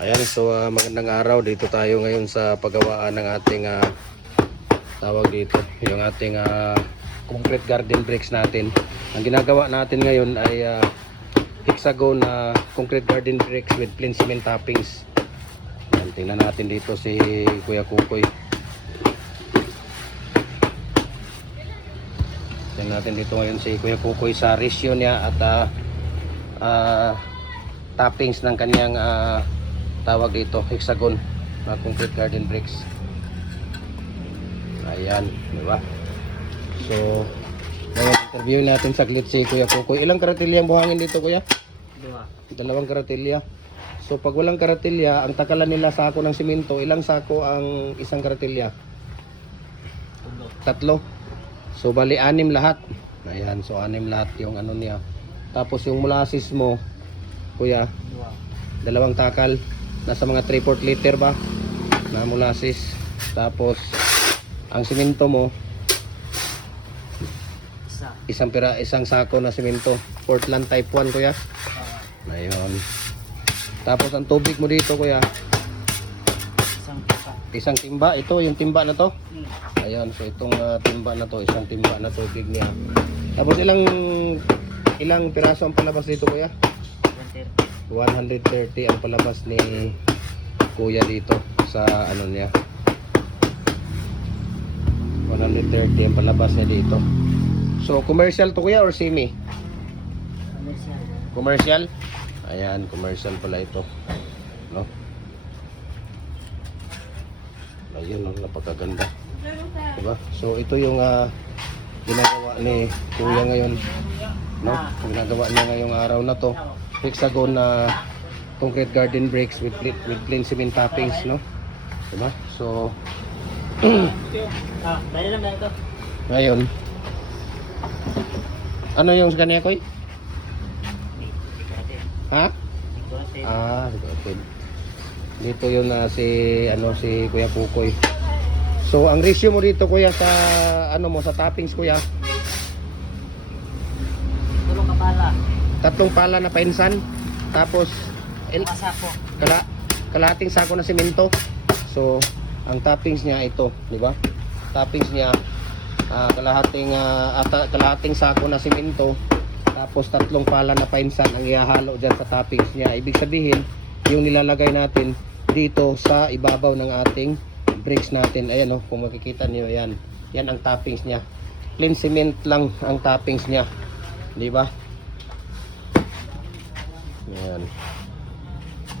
Ayan, so magandang araw. Dito tayo ngayon sa paggawaan ng ating tawag dito, yung ating concrete garden bricks natin. Ang ginagawa natin ngayon ay hexagon concrete garden bricks with plain cement toppings. Ayan, tingnan natin dito si Kuya Kukoy. Tingnan natin dito ngayon si Kuya Kukoy sa ratio niya at toppings ng kanyang tawag dito hexagon na concrete garden bricks. Ayan, di ba? So, ngayon interview natin saglit si Kuya Kukoy. Ilang karatilya ang buhangin dito, Kuya? Dalawang karatilya. So, pag walang karatilya, ang takalan nila sako ng simento, ilang sako ang isang karatilya? Tatlo. So, bali 6 lahat. Ayan, so 6 lahat yung ano niya. Tapos yung molasses mo, Kuya, 2 takal. Nasa mga 3/4 liter ba na molasses. Tapos ang simento mo isang sako na simento, Portland type 1, Kuya. Ayun. Tapos ang tubig mo dito, Kuya, isang timba. Ito yung timba na to. Ayun, so itong timba na to, isang timba na tubig niya. Tapos ilang piraso ang palabas dito, Kuya? 130 ang palabas ni Kuya dito sa ano niya. 130 ang palabas niya dito. So commercial to, Kuya, or semi? Commercial. Ayan, commercial pala ito, no? Ayun, no, napakaganda, diba? So ito yung ginagawa ni Kuya ngayon, no? Ginagawa niya ngayong araw na to, hexagon na concrete garden bricks with plain cement toppings, no? Diba? So ngayon, ano yung kanya, Koy? Ha? Okay. Dito yun si Kuya Kukoy. So ang ratio mo dito, Kuya, sa sa toppings, Kuya? 3 pala na painsan. Tapos kalahating sako na simento. So ang toppings niya ito, di ba? Toppings niya kalahating sako na simento. Tapos 3 pala na painsan ang ihahalo diyan sa toppings niya. Ibig sabihin, yung nilalagay natin dito sa ibabaw ng ating bricks natin. Ayan, kung makikita niyo, yan ang toppings niya. Plain cement lang ang toppings niya, di ba? Ayan.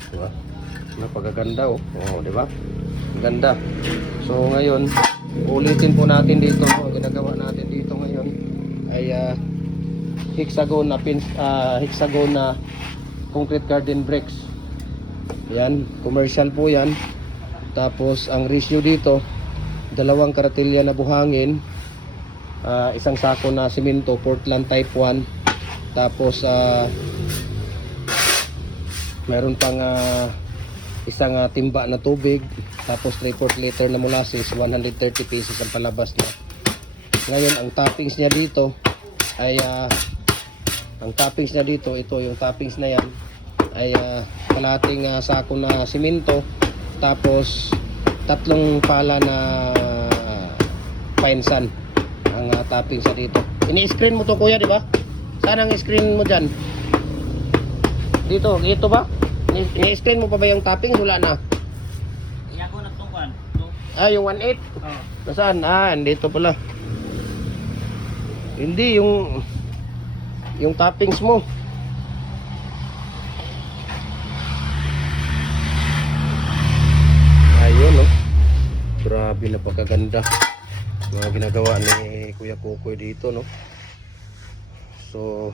Diba? Napakaganda, diba? Ganda. So ngayon, ulitin po natin dito, ginagawa natin dito ngayon ay hexagon na concrete garden bricks. Yan, commercial po yan. Tapos ang ratio dito, 2 karatilya na buhangin, isang sako na simento, Portland type 1. Tapos meron pang isang timba na tubig. Tapos 3/4 liter na molasses, 130 pesos ang palabas niya. Ngayon ang toppings niya dito ay ito yung toppings na yan ay kalahating sako na simento. Tapos 3 pala na painsan ang toppings niya dito. Ini-screen mo to, Kuya, di ba? Saan ang screen mo dyan? Dito ba? I-screen mo pa ba yung toppings? Wala na. Iya ko natungkuan. Yung 1/8? Nasaan? Andito pala. Hindi, yung toppings mo. Ayun, no? Grabe, napakaganda mga ginagawa ni Kuya Kukoy dito, no? So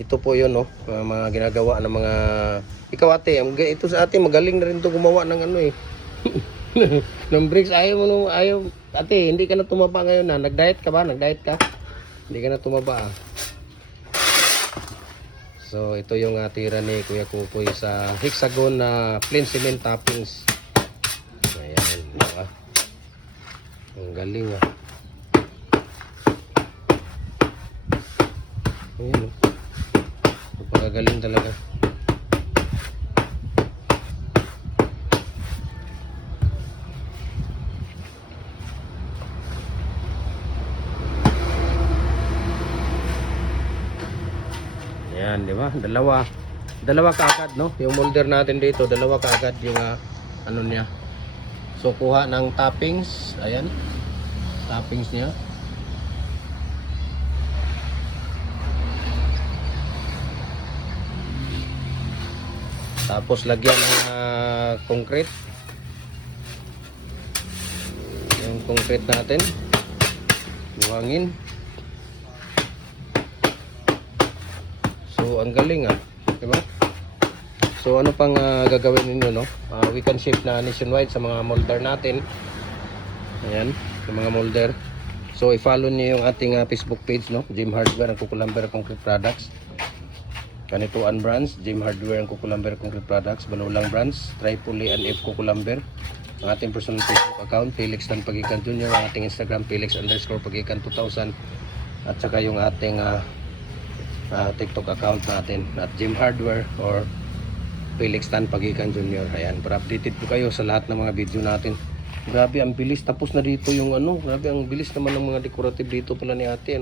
ito po yun, no? Mga ginagawa ng mga ikaw, ate, ito sa ate, magaling na rin to gumawa ng ng bricks. Ayaw, ate, hindi ka na tumaba ngayon na. Nag-diet ka ba? Hindi ka na tumaba. So ito yung tira ni Kuya Kukoy sa hexagon na plain cement toppings. Ayan, diba? Ang galing, Ayan, napakagaling talaga. Diba? Dalawa kaagad, no? Yung molder natin dito, dalawa kaagad yung ano niya. So kuha ng toppings, ayan. Toppings niya. Tapos lagyan ng concrete. Yung concrete natin. Buhangin. So ang galing diba? So ano pang gagawin ninyo, no? We can ship na nationwide sa mga molder natin. Ayan, sa mga molder. So i-follow niyo yung ating Facebook page, no? Jim Hardware and Kukulamber Concrete Products. Kanituan Brands, Jim Hardware and Kukulamber Concrete Products, Balulang Brands, Tripoli and F Kukulamber. Ang ating personal Facebook account, Felix Tan Pagikan Jr. Ang ating Instagram, Felix_Pagikan 2000. At saka yung ating TikTok account natin at Jim Hardware or Felix Tan Pagikan Jr. Ayan, para updated po kayo sa lahat ng mga video natin. Grabe, ang bilis. Tapos na dito yung grabe, ang bilis naman ng mga decorative dito pala ni ate,